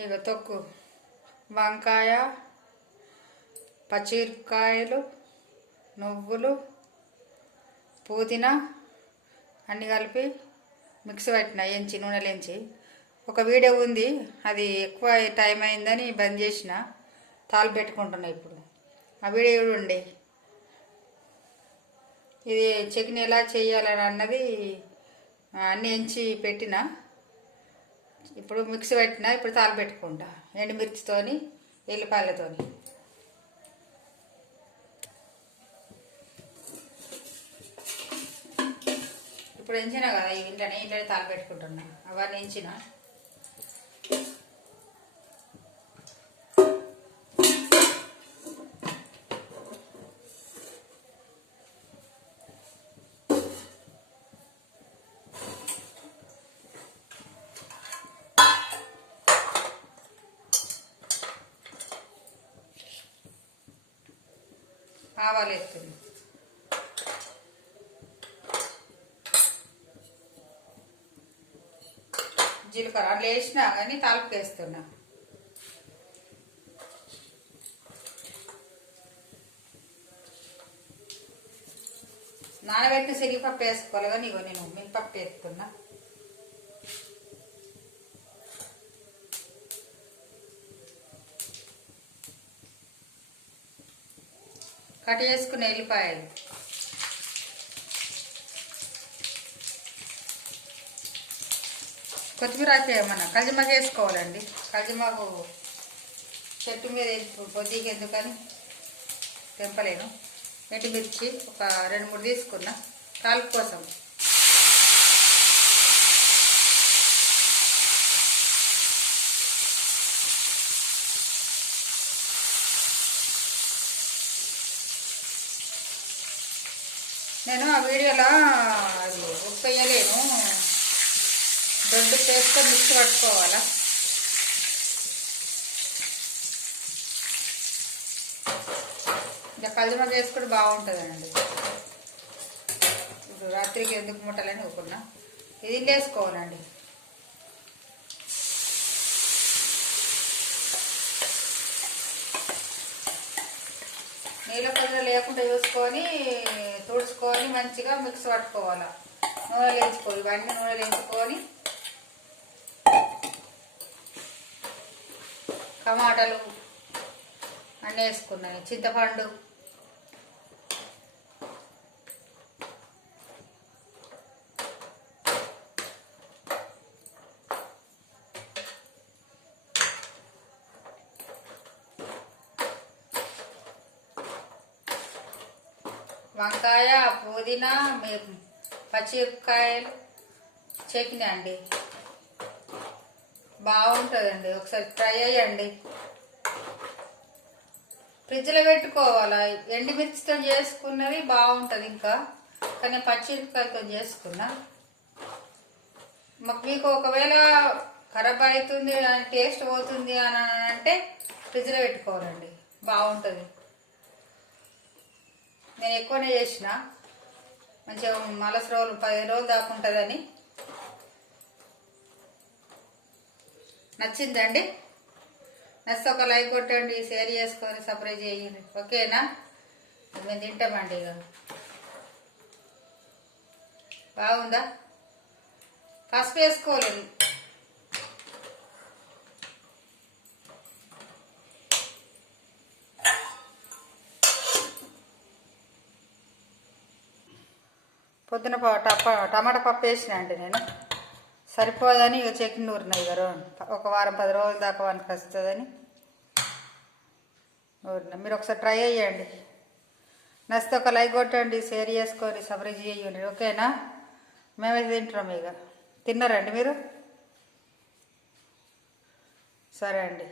ఇక తొక్కు వంకాయ, పచ్చిమిరపకాయలు, నువ్వులు, పుదీనా అన్నీ కలిపి మిక్స్ పెట్టిన ఎంచి నూనెలేంచి. ఒక వీడియో ఉంది, అది ఎక్కువ టైం అయిందని బంద్ చేసిన. తాలింపు పెట్టుకుంటున్నా ఇప్పుడు. ఆ వీడియో చూడండి. ఇది చట్నీ ఎలా చేయాలని అన్నది అన్నీ ఎంచి పెట్టిన. ఇప్పుడు మిక్సీ పెట్టిన. ఇప్పుడు తాలింపు పెట్టుకుంటా ఎండుమిర్చితోని ఎల్లిపాయలతోని. ఇప్పుడు ఎంచిన కదా ఇంట్లోనే తాలింపు పెట్టుకుంటున్నా. అవన్నీ ఎంచిన. ఆవాలు వేస్తుంది, జీలకర్ర అట్లా వేసినా కానీ తాలింపు వేస్తున్నా. నానబెట్టిన శనగపప్పు వేసుకోవాలి కానీ ఇగో నేను మినపప్పు వేస్తున్నా. కట్ చేసుకున్న ఎల్లిపాయలు, కొత్తిమీర ఏమన్నా కలిజిమాకు వేసుకోవాలండి. కలిజిమాకు చెట్టు మీద పొద్దుకి ఎందుకని తెంపలేను. ఎండుమిర్చి ఒక 2-3 తీసుకున్నా తాలింపు కోసం. నేను ఆ వీడియోలో అది ఉప్పు వేయలేను, దొడ్డు పేస్ట్ మిక్స్ పట్టుకోవాలా. ఇంకా కలిజిమాకు వేసుకుంటే బాగుంటుందండి. ఇప్పుడు రాత్రికి ఎందుకు ముట్టాలని ఊరుకున్నా. ఇది వేసుకోవాలండి. నీళ్ళ కొద్దిగా లేకుండా చూసుకొని తుడుచుకొని మంచిగా మిక్స్ పట్టుకోవాలి. నూనెలు వేయించుకోవాలి. ఇవన్నీ నూనెలు వేయించుకొని టమాటాలు అన్నీ వేసుకున్నాను. చింతపండు, వంకాయ, పుదీనా, పచ్చిమిరపకాయలు చట్నీ అండి. బాగుంటుందండి, ఒకసారి ట్రై చేయండి. ఫ్రిడ్జ్లో పెట్టుకోవాలా. ఎండుమిర్చితో చేసుకున్నది బాగుంటుంది ఇంకా, కానీ పచ్చిమిరపకాయలతో చేసుకున్నా. మీకు ఒకవేళ ఖరాబ్ అవుతుంది, టేస్ట్ పోతుంది అని అంటే ఫ్రిడ్జ్లో పెట్టుకోవాలండి, బాగుంటుంది. నేను ఎక్కువనే చేసిన, మంచిగా మలస రోజులు 10 రోజులు దాకా ఉంటుందని. నచ్చిందండి? నచ్చితే ఒక లైక్ కొట్టండి, షేర్ చేసుకొని సబ్స్క్రైబ్ చేయండి. ఓకేనా? మేము తింటామండి. ఇక బాగుందా? పసుపు వేసుకోలేదు. పొద్దున టమాటా పప్పు వేసిన అండి నేను. సరిపోదని ఇక చట్నీ నూరినాయి కదా, ఒక వారం 10 రోజుల దాకా వానికి వస్తుందని నూరిన. మీరు ఒకసారి ట్రై చేయండి. నచ్చితే ఒక లైక్ కొట్టండి, షేర్ చేసుకొని సబ్స్క్రైబ్ చేయండి. ఓకేనా? మేమైతే తింటున్నాం. ఇక తిన్నారండి మీరు? సరే అండి.